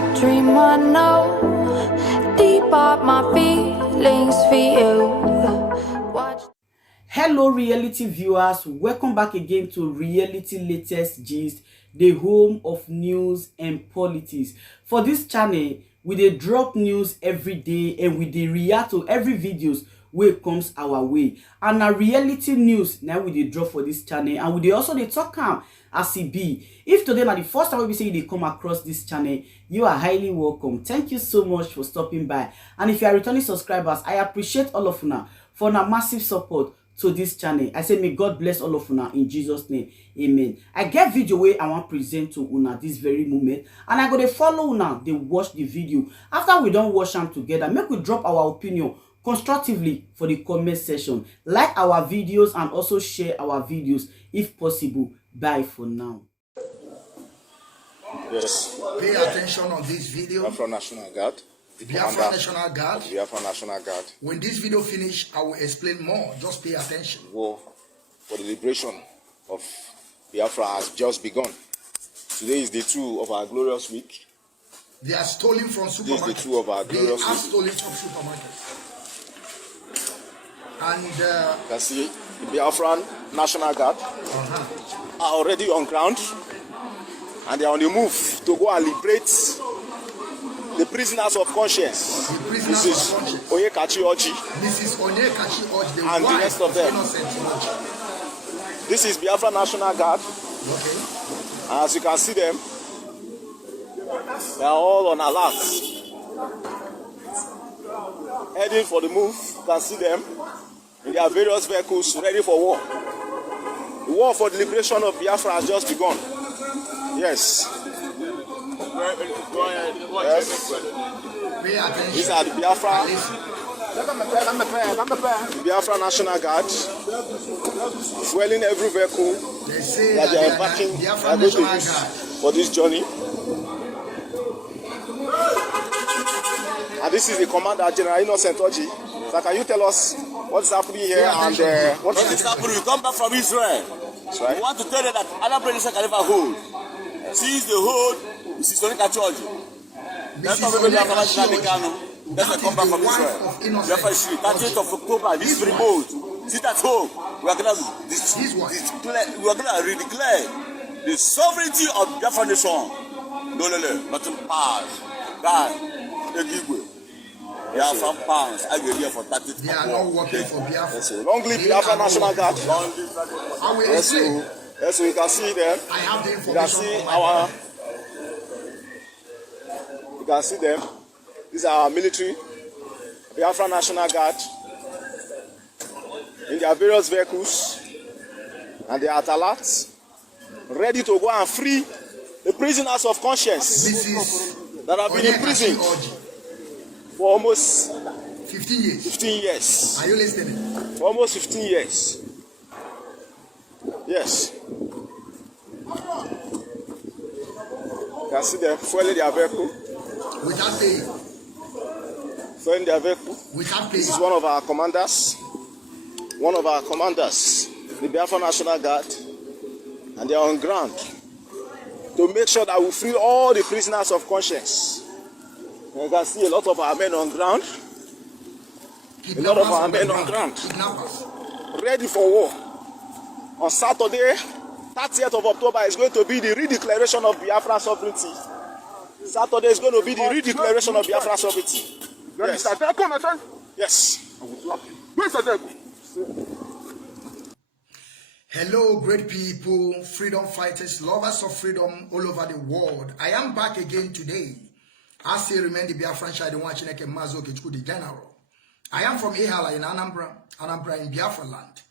a dream I know. Deep up my feelings for you. Watch. Hello reality viewers, welcome back again to Reality Latest Gist, the home of news and politics. For this channel, we dey drop news every day and we dey react to every videos wey comes our way. And na reality news now we dey drop for this channel, and we dey also dey talk am as e be. If today na the first time we say you dey come across this channel, you are highly welcome. Thank you so much for stopping by. And if you are returning subscribers, I appreciate all of una for una massive support to this channel. I say may God bless all of una in Jesus name, amen. I get video wey I want present to una this very moment, and I go dey follow una dey watch the video. After we don watch am together, make we drop our opinion constructively for the comment section. Like our videos and also share our videos if possible. Bye for now. Yes. Pay attention on this video. Biafra National Guard. Biafra National Guard. Biafra National Guard. When this video finish, I will explain more. Just pay attention. War for the liberation of Biafra has just begun. Today is day 2 of our glorious week. They are stolen from supermarkets. This is day 2 of our glorious week. They are week. stolen from supermarkets. And you can see the Biafran National Guard are already on ground, and they are on the move to go and liberate the prisoners of conscience. The prisoners Mrs. of conscience. Onyekachi Oji. Mrs. Onyekachi Oji, the and the wife rest of them. Innocent Oji. This is Biafra National Guard. Okay. And as you can see them, they are all on alert, heading for the move. You can see them in their various vehicles ready for war. The war for the liberation of Biafra has just begun. Yes. Yes. Pay attention. These are the Biafra. The Biafra National Guard, fueling every vehicle They say that they are Biafra embarking National Guard. for this journey. And this is the Commander General Innocent Oji. So can you tell us what is happening here and what is happening? We come back from Israel. Right. We want to tell you that other places can never hold. Since the hold, Mrs. Onyekachi Oji. That's why we have come back from Israel. We are 30th of October, this remote. Sit at home. We are going to redeclare the sovereignty of Biafra nation. No, nothing pass. God, the Igwe. Biafra pounds. I will here for 30th. They are not working for Biafra. Long live Biafra National Guard. I will explain. Yes, so you can see them. I have the information. You can see our. You can see them. These are our military, Biafra National Guard, in their various vehicles, and they are at alert, ready to go and free the prisoners of conscience that have been imprisoned for almost 15 years. 15 years. Are you listening? For almost 15 years. Yes. You can see them fueling their vehicle. Without paying. Fueling their vehicle. Without paying. This is one of our commanders. One of our commanders, the Biafra National Guard, and they are on ground to make sure that we free all the prisoners of conscience. And you can see a lot of our men on ground. A lot of our men on ground. Ready for war. On Saturday, 30th of October is going to be the redeclaration of Biafra sovereignty. Saturday is going to be the redeclaration of Biafra sovereignty. Yes. Yes. Hello, great people, freedom fighters, lovers of freedom all over the world. I am back again today. I still remain the Biafran Shai, the one Chineke Mazo Kechku, the general. I am from Ehala in Anambra in Biafra land.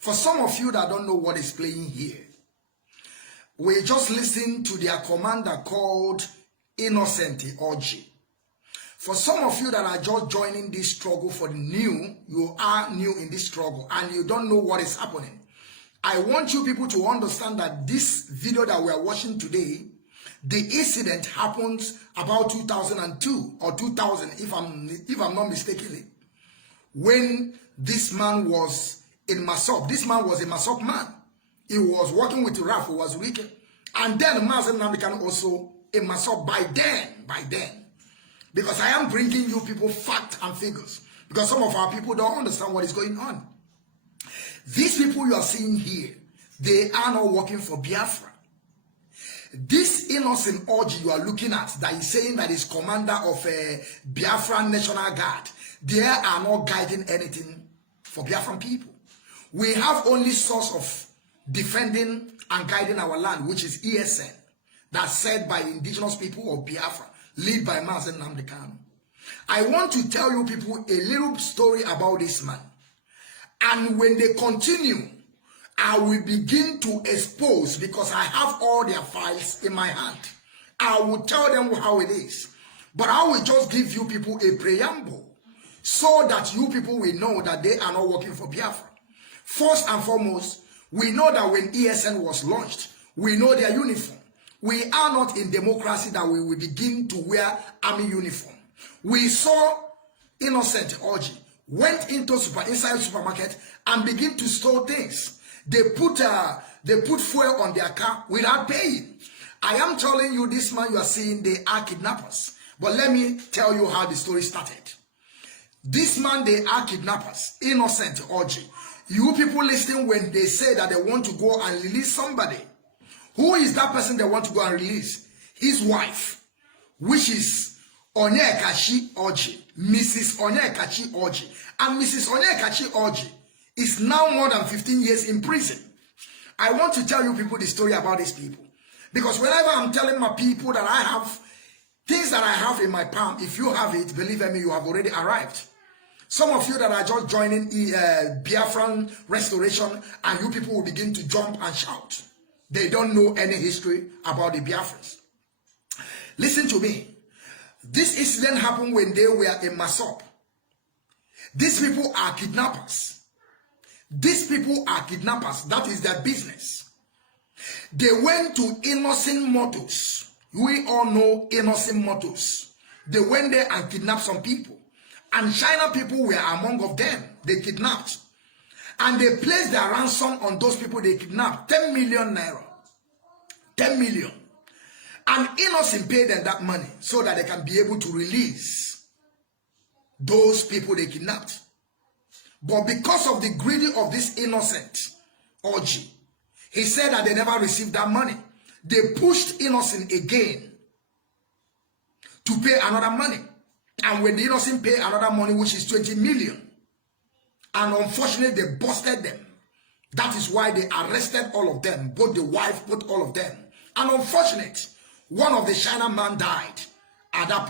For some of you that don't know what is playing here, we just listened to their commander called Innocent Oji. For some of you that are just joining this struggle for the new, you are new in this struggle and you don't know what is happening. I want you people to understand that this video that we are watching today, the incident happened about 2002 or 2000, if I'm not mistakenly, when this man was in Masop. This man was a Masop man. He was working with Raf, who was wicked. And then Mazen Namikan also a Masop by then. by then. Because I am bringing you people facts and figures. Because some of our people don't understand what is going on. These people you are seeing here, they are not working for Biafra. This innocent orgy you are looking at, that is saying that is commander of a Biafran National Guard, they are not guiding anything for Biafran people. We have only source of defending and guiding our land, which is ESN, that's said by indigenous people of Biafra, led by Mazen Nnamdi Kanu. I want to tell you people a little story about this man. And when they continue, I will begin to expose, because I have all their files in my hand. I will tell them how it is. But I will just give you people a preamble so that you people will know that they are not working for Biafra. First and foremost, we know that when ESN was launched, we know their uniform. We are not in democracy that we will begin to wear army uniform. We saw innocent orgy went into inside supermarket and begin to store things. They put fuel on their car without paying. I am telling you, this man you are seeing, they are kidnappers. But let me tell you how the story started. This man, they are kidnappers, innocent orgy. You people listening, when they say that they want to go and release somebody, who is that person they want to go and release? His wife, which is Onyekachi Orji, Mrs. Onyekachi Orji. And Mrs. Onyekachi Orji is now more than 15 years in prison. I want to tell you people the story about these people. Because whenever I'm telling my people that I have things that I have in my palm, if you have it, believe me, you have already arrived. Some of you that are just joining Biafran restoration, and you people will begin to jump and shout. They don't know any history about the Biafrans. Listen to me. This incident happened when they were in Masop. These people are kidnappers. These people are kidnappers. That is their business. They went to innocent motors. We all know innocent motors. They went there and kidnapped some people. And China people were among of them. They kidnapped. And they placed their ransom on those people they kidnapped. 10 million naira. 10 million. And innocent paid them that money so that they can be able to release those people they kidnapped. But because of the greedy of this innocent orgy, he said that they never received that money. They pushed innocent again to pay another money. And when the innocent pay another money, which is 20 million, and unfortunately they busted them. That is why they arrested all of them, both the wife, both all of them. And unfortunately, one of the China man died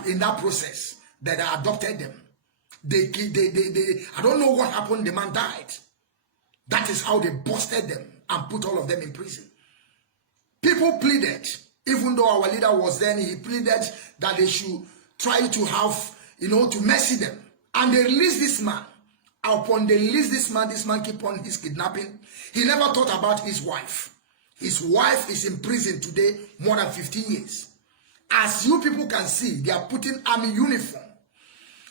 in that process that they adopted them. I don't know what happened, the man died. That is how they busted them and put all of them in prison. People pleaded, even though our leader was there, he pleaded that they should try to have, to mercy them. And they released this man. Upon they released this man keep on his kidnapping. He never thought about his wife. His wife is in prison today more than 15 years. As you people can see, they are putting army uniform.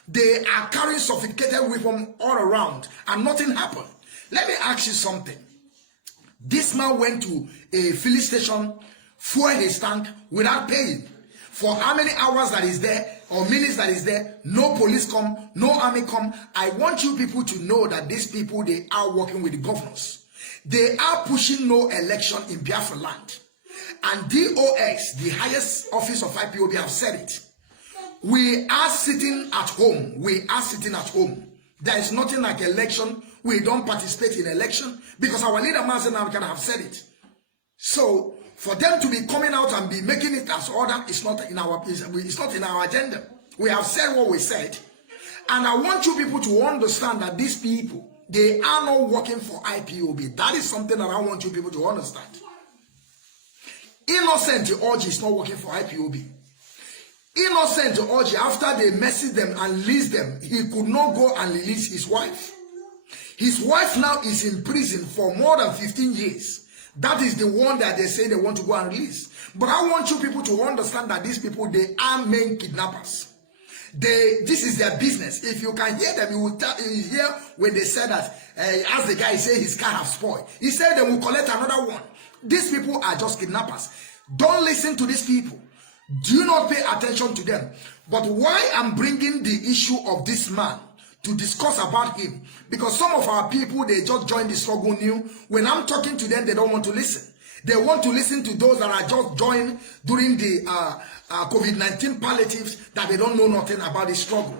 They are carrying sophisticated weapons all around and nothing happened. Let me ask you something. This man went to a filling station, fueled his tank without paying. For how many hours that is there or minutes that is there, no police come, no army come. I want you people to know that these people, they are working with the governors. They are pushing no election in Biafra land. And DOS, the highest office of IPOB, have said it. We are sitting at home. We are sitting at home. There is nothing like election. We don't participate in election because our leader Mazen Nnamdi Kanu have said it. So for them to be coming out and be making it as order, it's not in our agenda. We have said what we said. And I want you people to understand that these people, they are not working for IPOB. That is something that I want you people to understand. Innocent Orji is not working for IPOB. Innocent Orji, after they messaged them and released them, he could not go and release his wife. His wife now is in prison for more than 15 years. That is the one that they say they want to go and release. But I want you people to understand that these people, they are main kidnappers. This is their business. If you can hear them, you will hear when they said that, as the guy said his car has spoiled. He said they will collect another one. These people are just kidnappers. Don't listen to these people. Do not pay attention to them. But why I'm bringing the issue of this man to discuss about him, because some of our people, they just joined the struggle new. When I'm talking to them, they don't want to listen. They want to listen to those that are just joined during the COVID-19 palliatives, that they don't know nothing about the struggle.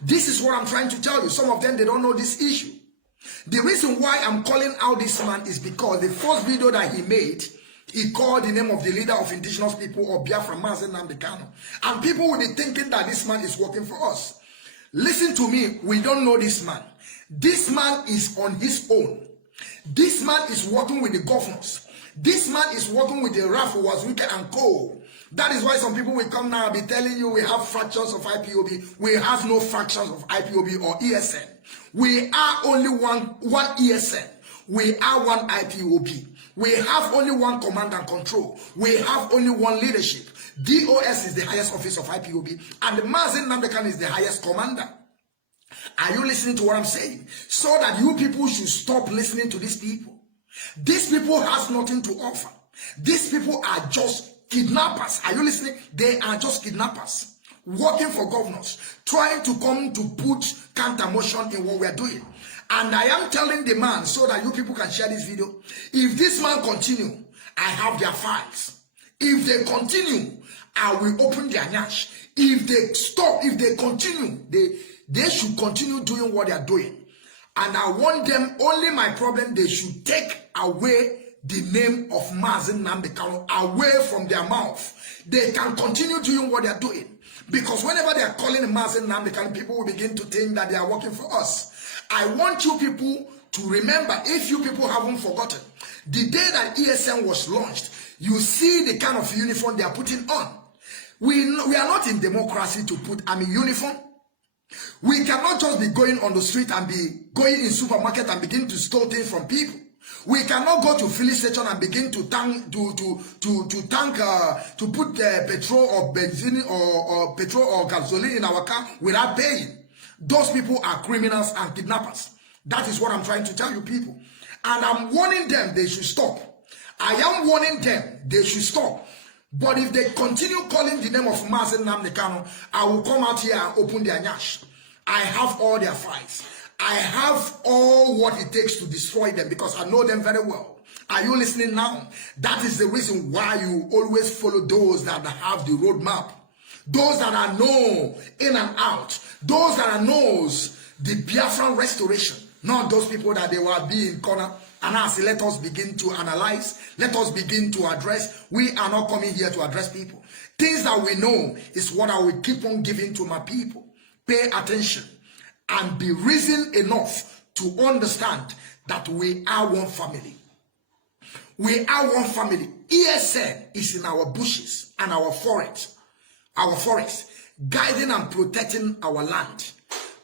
This is what I'm trying to tell you. Some of them, they don't know this issue. The reason why I'm calling out this man is because the first video that he made, he called the name of the leader of indigenous people or Biafra, and people will be thinking that this man is working for us. Listen to me, we don't know this man. This man is on his own. This man is working with the governors. This man is working with the RAF, Wazwika and Co. That is why some people will come now and be telling you we have fractions of IPOB. We have no fractions of IPOB or ESN. We are only one ESN. We are one IPOB. We have only one command and control. We have only one leadership. DOS is the highest office of IPOB, and the Mazen Namdekan is the highest commander. Are you listening to what I'm saying? So that you people should stop listening to these people. These people has nothing to offer. These people are just kidnappers. Are you listening? They are just kidnappers working for governors, trying to come to put counter motion in what we are doing. And I am telling the man, so that you people can share this video, if this man continue, I have their files. If they continue, I will open their nyash. If they stop, if they continue, they should continue doing what they are doing. And I want them, only my problem, they should take away the name of Mazen Namdekan away from their mouth. They can continue doing what they are doing. Because whenever they are calling Mazen Namdekan, people will begin to think that they are working for us. I want you people to remember, if you people haven't forgotten, the day that ESN was launched, you see the kind of uniform they are putting on. We are not in democracy to put army uniform. We cannot just be going on the street and be going in supermarket and begin to steal things from people. We cannot go to filling station and begin to put petrol or benzene or petrol or gasoline in our car without paying. Those people are criminals and kidnappers. That is what I'm trying to tell you people. And I'm warning them they should stop. I am warning them they should stop. But if they continue calling the name of Mazen Namdekan, I will come out here and open their nyash. I have all their files. I have all what it takes to destroy them because I know them very well. Are you listening now? That is the reason why you always follow those that have the roadmap. Those that are know in and out. Those that are knows the Biafran restoration. Not those people that they will be in corner. And I say, let us begin to analyze. Let us begin to address. We are not coming here to address people. Things that we know is what I will keep on giving to my people. Pay attention and be reasoned enough to understand that we are one family. We are one family. ESN is in our bushes and our forest, guiding and protecting our land.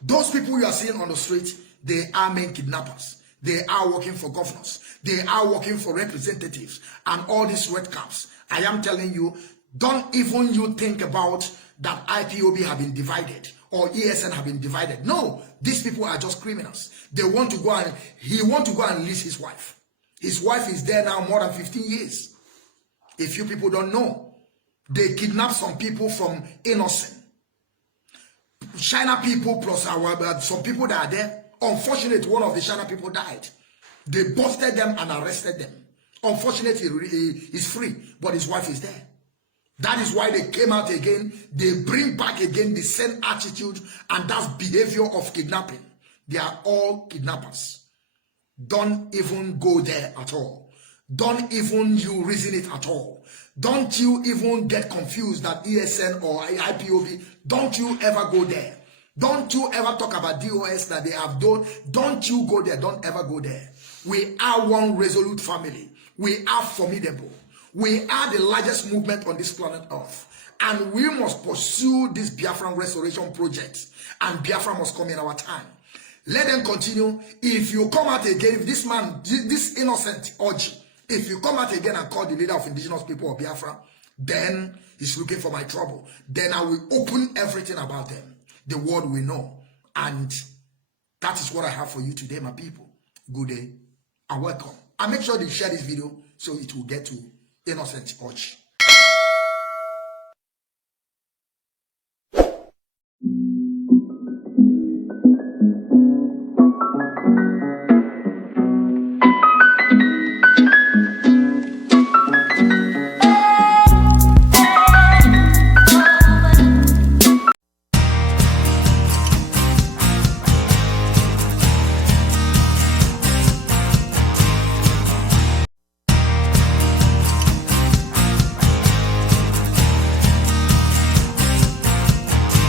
Those people you are seeing on the street, they are main kidnappers. They are working for governors. They are working for representatives and all these red caps. I am telling you, don't even you think about that IPOB have been divided or ESN have been divided. No, these people are just criminals. They want to go and, he want to go and release his wife. His wife is there now more than 15 years. If you people don't know, they kidnapped some people from Innocent. China people plus some people that are there. Unfortunately, one of the China people died. They busted them and arrested them. Unfortunately, he is free, but his wife is there. That is why they came out again. They bring back again the same attitude and that behavior of kidnapping. They are all kidnappers. Don't even go there at all. Don't even you reason it at all. Don't you even get confused that ESN or IPOB. Don't you ever go there. Don't you ever talk about DOS that they have done. Don't you go there. Don't ever go there. We are one resolute family. We are formidable. We are the largest movement on this planet Earth. And we must pursue this Biafran restoration project. And Biafra must come in our time. Let them continue. If you come out again, if this man, this innocent Oji, if you come out again and call the leader of indigenous people of Biafra, then he's looking for my trouble. Then I will open everything about them. The world will know. And that is what I have for you today, my people. Good day and welcome. And make sure you share this video so it will get to innocent Oji.